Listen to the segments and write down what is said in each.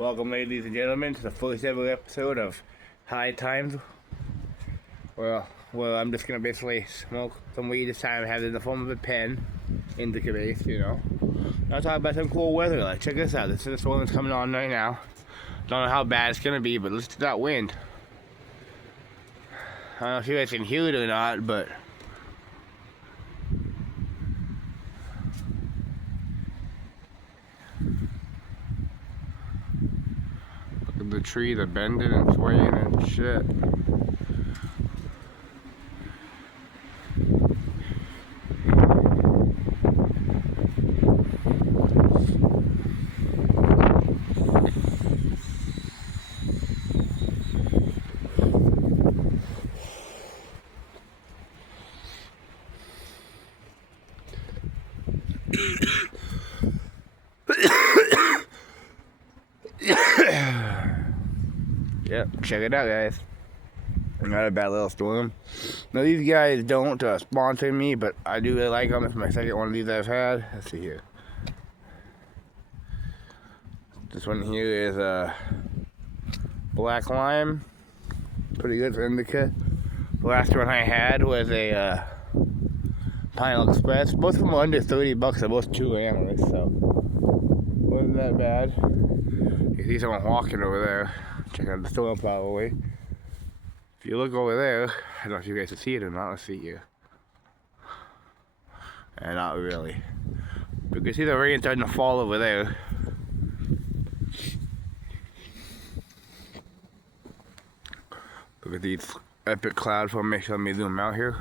Welcome, ladies and gentlemen, to the first ever episode of High Times. Well, I'm just gonna basically smoke some weed this time, have it in the form of a pen, indica base, you know. I'll talk about some cool weather. Like, check this out. This is the storm that's coming on right now. Don't know how bad it's gonna be, but listen to that wind. I don't know if you guys can hear it or not, but look at the tree, they're bending and swaying and shit. Yep, check it out, guys. Not a bad little storm. Now, these guys don't sponsor me, but I do really like them. It's my second one of these I've had. Let's see here. This one here is black lime. Pretty good for indica. The last one I had was a Pineapple Express. Both of them are under $30. They're both 2 animals, so wasn't that bad. You see someone walking over there. Check out the storm probably. If you look over there, I don't know if you guys can see it or not. Let's see here. And not really. But you can see the rain starting to fall over there. Look at these epic cloud formations. Let me zoom out here.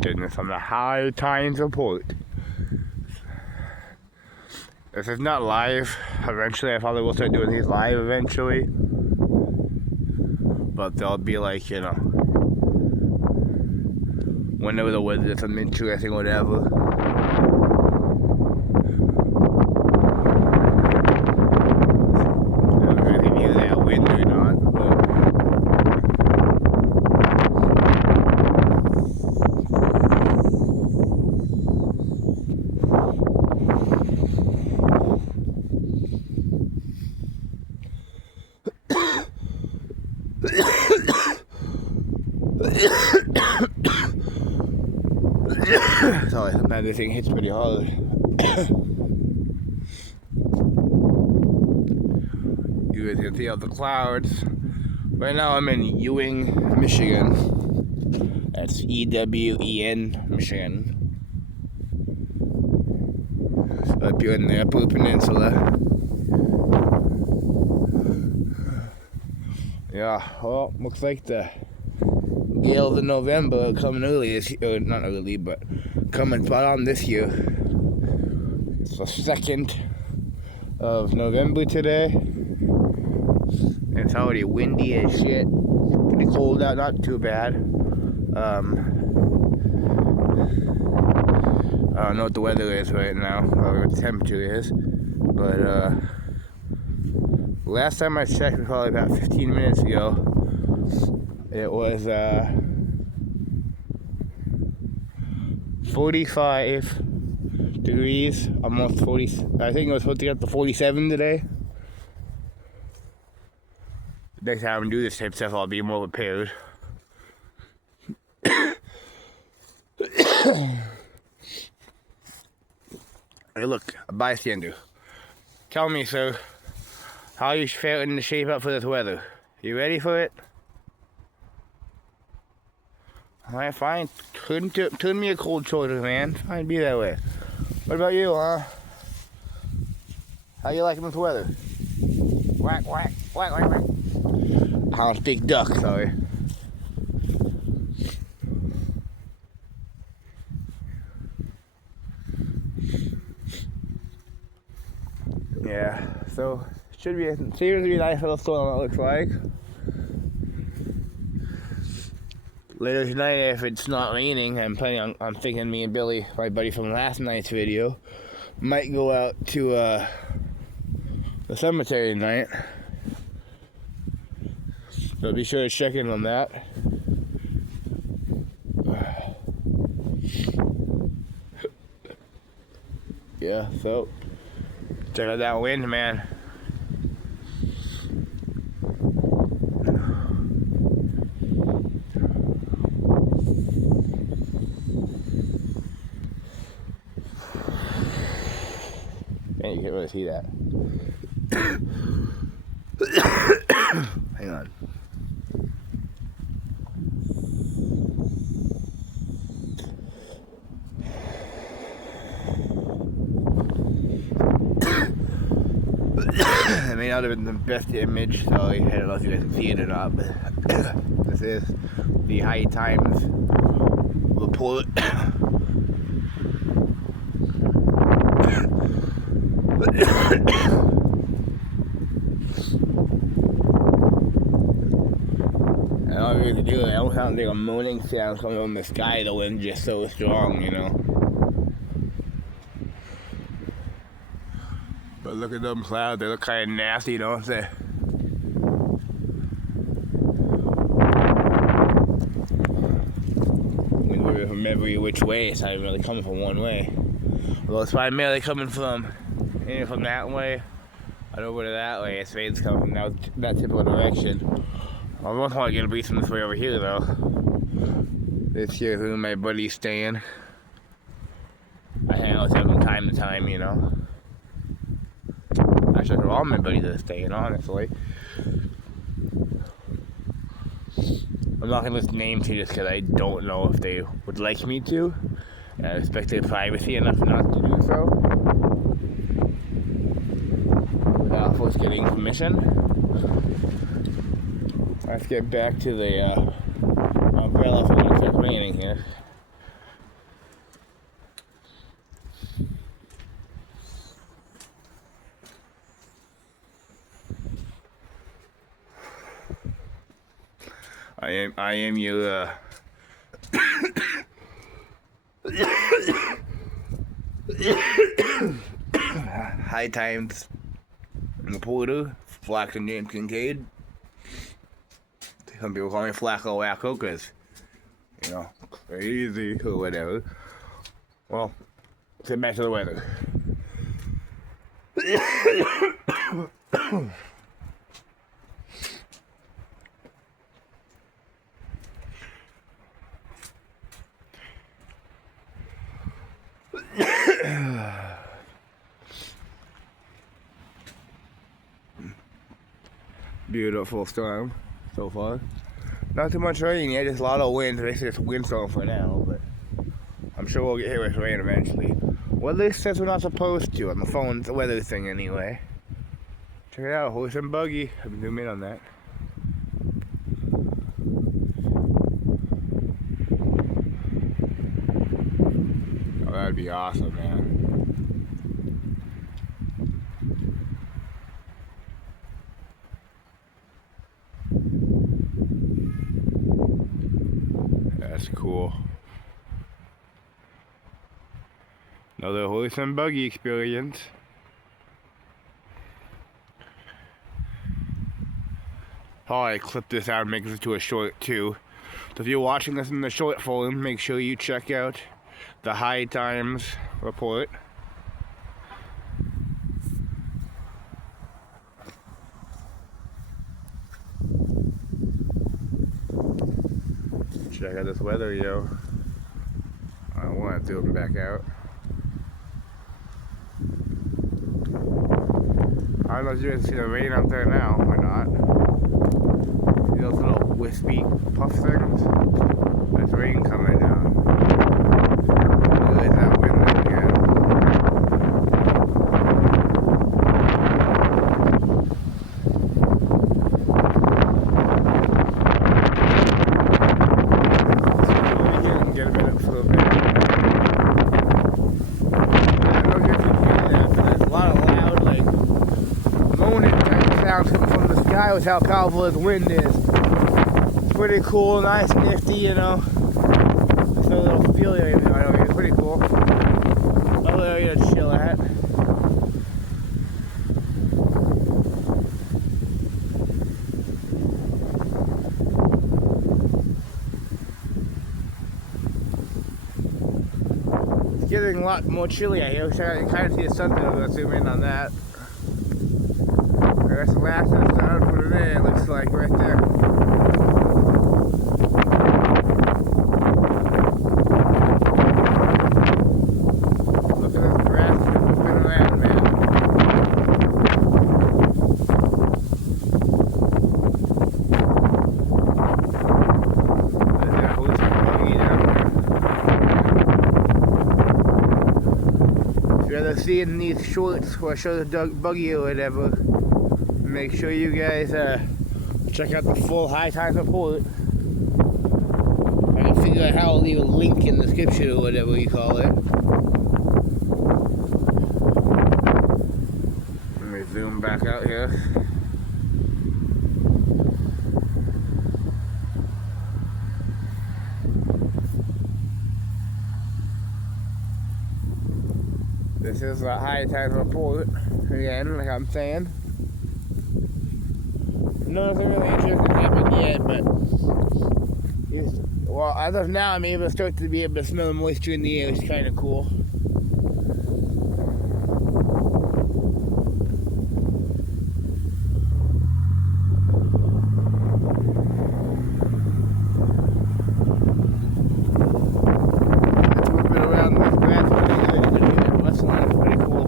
Getting this on the High Times report. This is not live. Eventually, I probably will start doing these live eventually. But they'll be like, you know, whenever the weather is interesting, whatever. I don't really hear that wind or not. Sorry, sometimes this thing hits pretty hard. You guys can see all the clouds. Right now I'm in Ewen, Michigan. That's E-W-E-N, Michigan. Up here in the Upper Peninsula. Yeah, well, looks like the gales in November are coming early this year, not early, but coming spot on this year. It's the 2nd of November today. And it's already windy as shit. Pretty cold out, not too bad. I don't know what the weather is right now, or what the temperature is, but last time I checked was probably about 15 minutes ago. It was 45 degrees, almost 40. I think it was supposed to get to 47 today. Next time I do this type of stuff, I'll be more prepared. Hey, look, a bystander. Tell me, sir, how are you feeling to shape up for this weather? You ready for it? Alright, fine. Turn me a cold shoulder, man. Fine, be that way. What about you, huh? How you liking this weather? Whack, whack, whack, whack, whack. I don't speak duck, sorry. Yeah, so seems to be a nice little storm, it looks like. Later tonight, if it's not raining, I'm thinking me and Billy, my buddy from last night's video, might go out to the cemetery tonight. So be sure to check in on that. Yeah, so check out that wind, man. Man, you can't really see that. Hang on. It may not have been the best image, so I don't know if you guys can see it or not, but this is the high times report. I don't know if you can do it. I don't sound like a moaning sound coming from the sky. The wind's just so strong, you know. But look at them clouds. They look kind of nasty, don't they? Wind moving from every which way. It's not even really coming from one way. Although it's primarily coming from that way, and over to that way. It's rain's coming from that typical direction. I don't want to get a breeze from this way over here, though. This here is where my buddy's staying. I hang out with him from time to time, you know. Actually, for all my buddies are staying, honestly. I'm not going to list names here just because I don't know if they would like me to. I respect their privacy enough not to do so. Without first getting permission. Let's get back to the umbrella for when it starts raining here. I am your high times reporter, Flax and James Kincaid. Some people call me Flacco Wacko because, you know, crazy or whatever. Well, let's get back to the weather. Beautiful storm so far. Not too much rain yet, just a lot of wind. Basically, it's a windstorm for now, but I'm sure we'll get hit with rain eventually. Well, at least says we're not supposed to on the phone, the weather thing anyway. Check it out, horse and buggy. I've been zooming in on that. Oh, that'd be awesome, man. That's cool. Another horse and buggy experience. Probably clip this out and make this into a short too. So if you're watching this in the short form, make sure you check out the High Times report. Check out this weather, yo. I don't want to do them back out. I don't know if you guys see the rain out there now or not. See those little wispy puff things? That's rain coming down. Look at that wind again. With how powerful his wind is. It's pretty cool, nice, nifty, you know. It's a little field area, I know, it's pretty cool. Another area to chill at. getting a lot more chilly out here. So I can kind of see the sun. I'm gonna zoom in on that. That's the last of the sun for today. It looks like right there. Look at this grass moving around, man. There's that horse buggy down there. If you're ever seeing these shorts where I show the buggy or whatever, make sure you guys check out the full high times report. I can figure out how I'll leave a link in the description or whatever you call it. Let me zoom back out here. This is a high times report again, like I'm saying. Nothing really interesting happened yet, but well, as of now, I'm able to start to be able to smell the moisture in the air. It's kind of cool. It's moving around this grass pretty good. You can hear it rustling. It's pretty cool.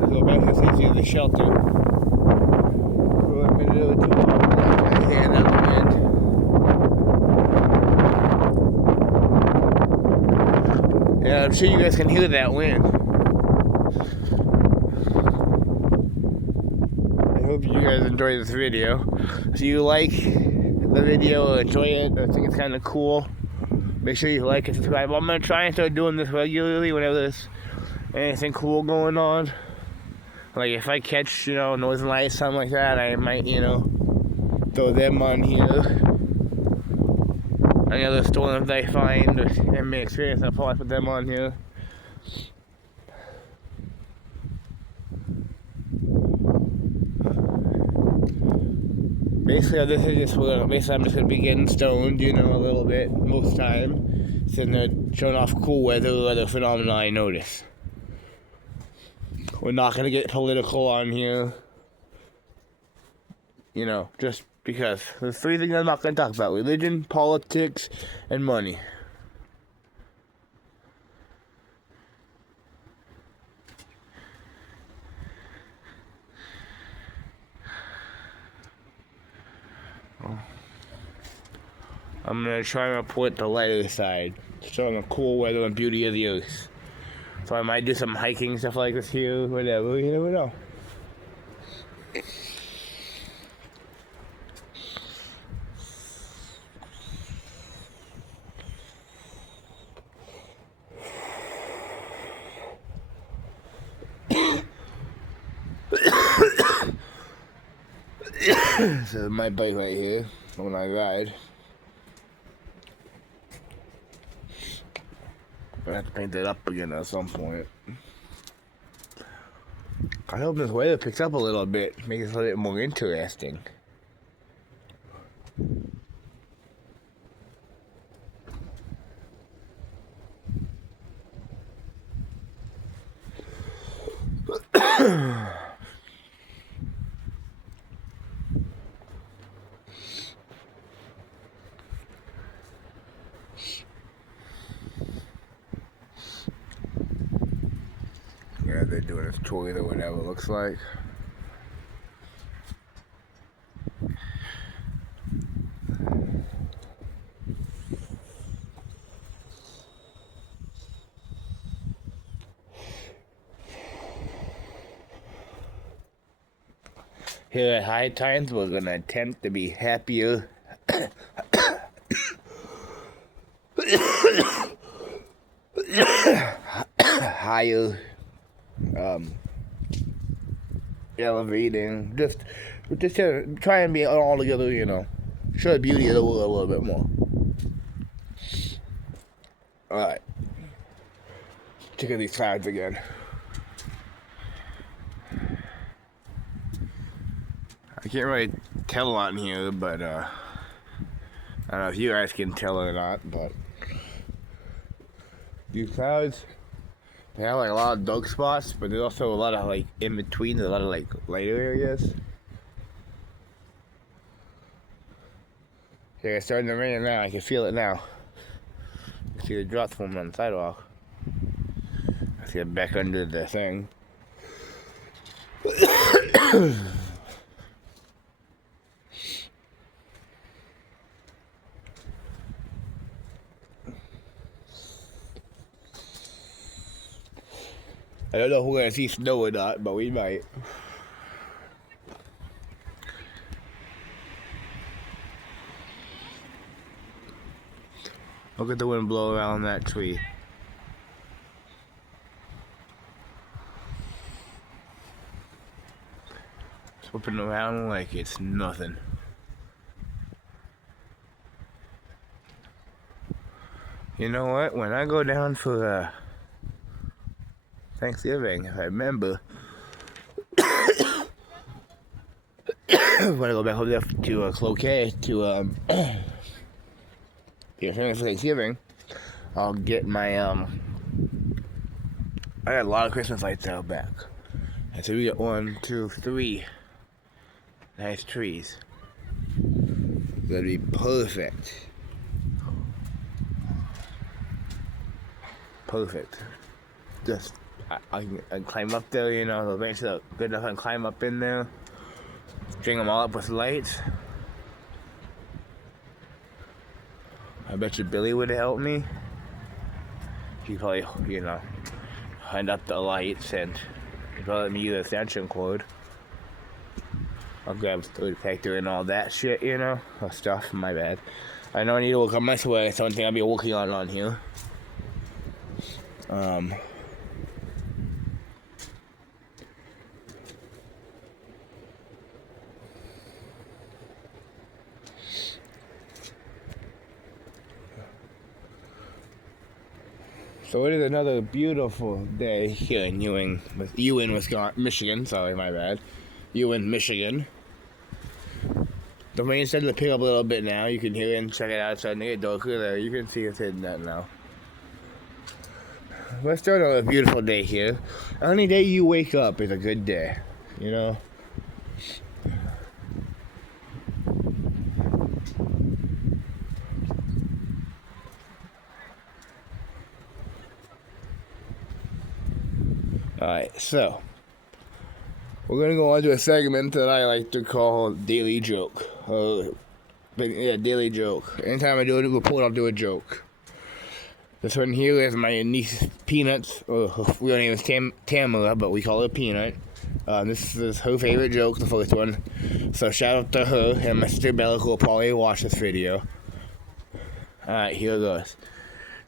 Let's go back and see the shelter. Yeah, I'm sure you guys can hear that wind. I hope you guys enjoy this video. If you like the video or enjoy it, I think it's kind of cool, make sure you like and subscribe. I'm going to try and start doing this regularly whenever there's anything cool going on. Like if I catch, Northern Lights, something like that, I might, throw them on here. Any other storms I find and may experience, I'll probably put them on here. Basically, this is just I'm just gonna be getting stoned, a little bit most time. Sitting there showing off cool weather phenomena I notice. We're not gonna get political on here. Just because there's three things I'm not gonna talk about: religion, politics, and money. I'm gonna try and report the lighter side, showing the cool weather and beauty of the earth. So I might do some hiking stuff like this here, whatever. You never know. So my bike right here when I ride. I have to paint that up again at some point. I hope this weather picks up a little bit, makes it a little bit more interesting. Yeah, they're doing this toy or whatever it looks like. Here at High Times, we're going to attempt to be happier. Higher. Elevating. Just try and be all together, show the beauty of the world a little bit more. Alright. Check out these clouds again. I can't really tell on here, but I don't know if you guys can tell or not, but these clouds, they have like a lot of dark spots, but there's also a lot of like in between. There's a lot of like lighter areas. Yeah, it's starting to rain now. I can feel it now. I see the drops forming on the sidewalk. I see it back under the thing. I don't know if we're gonna see snow or not, but we might. Look at the wind blow around that tree. It's whipping around like it's nothing. You know what? When I go down for Thanksgiving, if I remember, when I go back over there to Cloquet to for Thanksgiving, I'll get my I got a lot of Christmas lights out back. And so we got 1, 2, 3 nice trees. It's gonna be perfect. Perfect. Just I can climb up there, you know, the banks are good enough I can climb up in there, string them all up with lights. I bet you Billy would have helped me. He probably, you know, hand up the lights and he'd probably let me use the extension cord. I'll grab the detector and all that shit, you know, or stuff. My bad. I know I need to work on my sweater. It's something I'll be working on here. So it is another beautiful day here in Ewen, Michigan. Sorry, my bad. Ewen, Michigan. The rain started to pick up a little bit now. You can hear it and check it out. It's starting to get darker there. You can see it's hitting that now. Let's start on a beautiful day here. Any day you wake up is a good day, you know? Alright, so we're gonna go on to a segment that I like to call Daily Joke. Daily Joke. Anytime I do a report, I'll do a joke. This one here is my niece Peanuts. Real name is Tamara, but we call her Peanut. This is her favorite joke, the first one. So shout out to her and my sister Bella, who will probably watch this video. Alright, here it goes.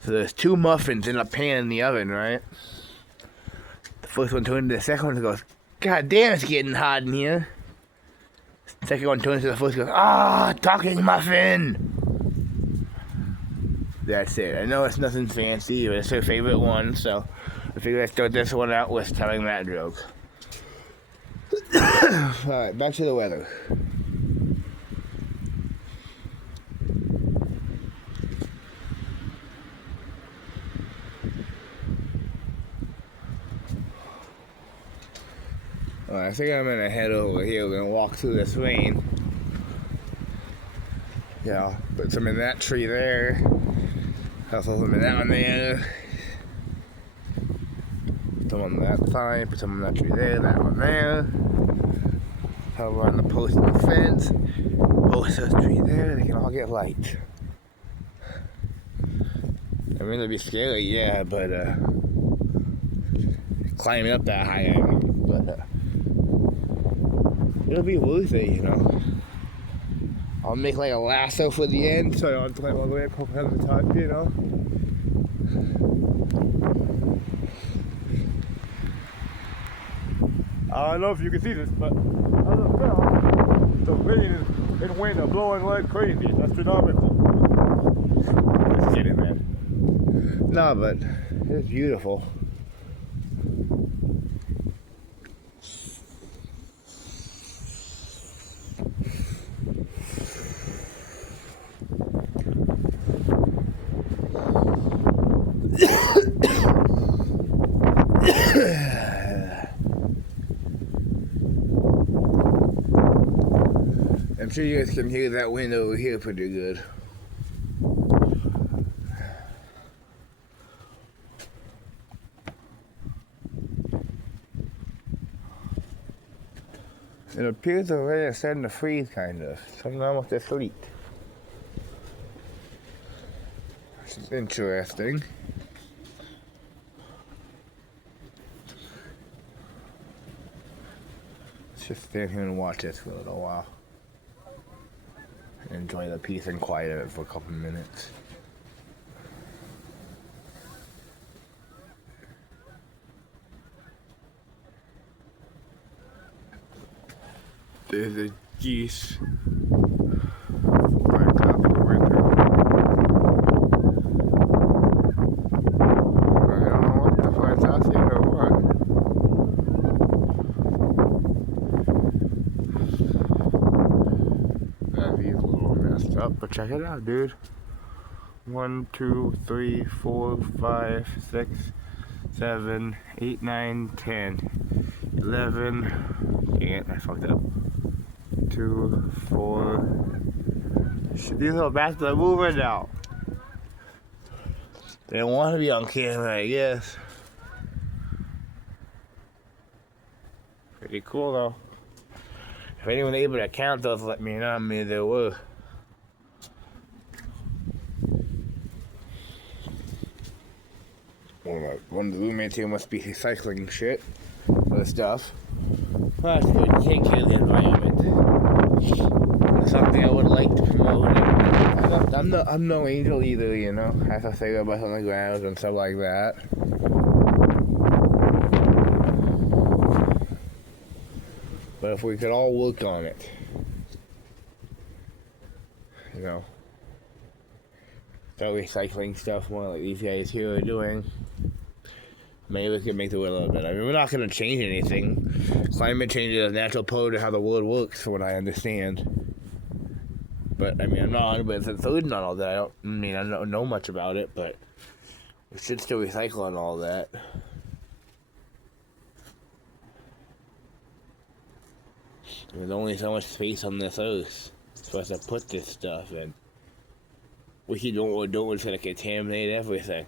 So there's 2 muffins in a pan in the oven, right? The first one turns to the second one and goes, "God damn, it's getting hot in here." The second one turns to the first and goes, "Ah, talking muffin!" That's it. I know it's nothing fancy, but it's her favorite one, so I figured I'd start this one out with telling that joke. Alright, back to the weather. I think I'm gonna head over here. We're gonna walk through this rain. Yeah, put some in that tree there. Also some in that one there. Put some on that side. Put some on that tree there. That one there. Over on the post of the fence. Post those tree there. They can all get light. I mean, it'll be scary, yeah, but climbing up that high, I mean, but it'll be worth it, you know. I'll make like a lasso for the end, so I don't have to climb all the way up on the top, you know. I don't know if you can see this, but as of now, the rain and wind are blowing like crazy. It's astronomical. Just kidding, man. Nah, but it's beautiful. I'm sure you guys can hear that wind over here pretty good. It appears the rain is starting to freeze, kind of. Something wrong with this sleet. Which is interesting. Let's just stand here and watch this for a little while. And enjoy the peace and quiet of it for a couple minutes. There's the geese. Flying top right there. I don't know what the flies out here or what. That view's a little messed up, but check it out, dude. 1, 2, 3, 4, 5, 6, 7, 8, 9, 10, 11. Dang it, I fucked up. 2, 4. These little bastards are moving now. They don't want to be on camera, I guess. Pretty cool though. If anyone able to count those, let me know. I mean, there were. One of the roommates here must be recycling shit for stuff. Well, that's good. You can't kill the environment. It's something I would like to promote. I'm no angel either, you know. I have to say about on the ground and stuff like that. But if we could all work on it, you know, start recycling stuff more like these guys here are doing. Maybe we can make the world a little better. I mean, we're not going to change anything. Climate change is a natural part of how the world works, from what I understand. But, I mean, I'm not 100% certain on all that. I don't know much about it, but we should still recycle and all that. There's only so much space on this earth for us to put this stuff in. We keep doing what we're doing to contaminate everything.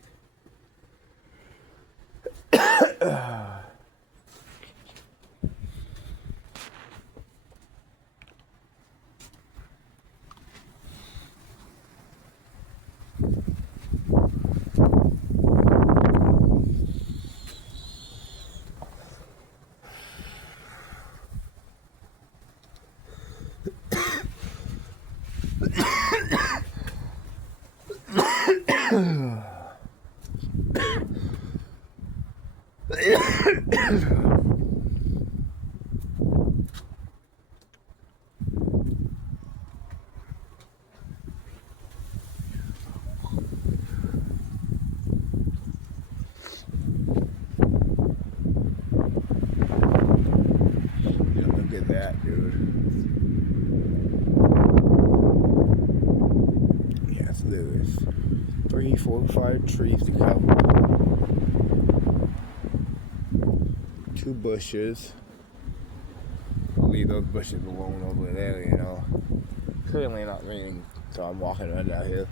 Look at that, dude. Yes, there is 3, 4, 5 trees to cover. 2 bushes. I'll leave those bushes alone over there, you know. Currently not raining, so I'm walking right out here.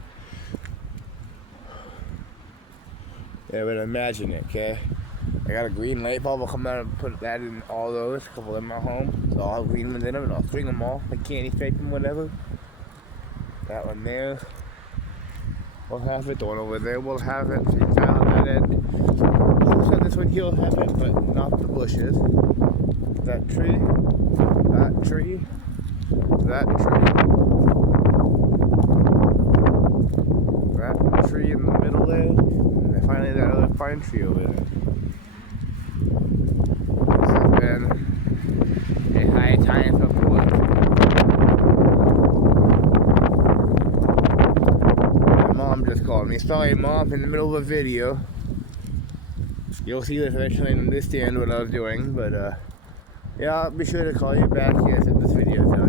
Yeah, but imagine it, okay? I got a green light bulb. I'll come out and put that in all those, a couple in my home. So I'll have green ones in them and I'll string them all, like candy stripe and whatever. That one there. We'll have it. The one over there will have it. Same style on that end. So this one here will have it, but not the bushes. That tree. That tree. That tree. That tree in the middle there. And then finally that other pine tree over there. Then a high time of wood. My mom just called me. Sorry, Mom, in the middle of a video. You'll see this eventually and understand what I was doing, but yeah, I'll be sure to call you back here after this video is done.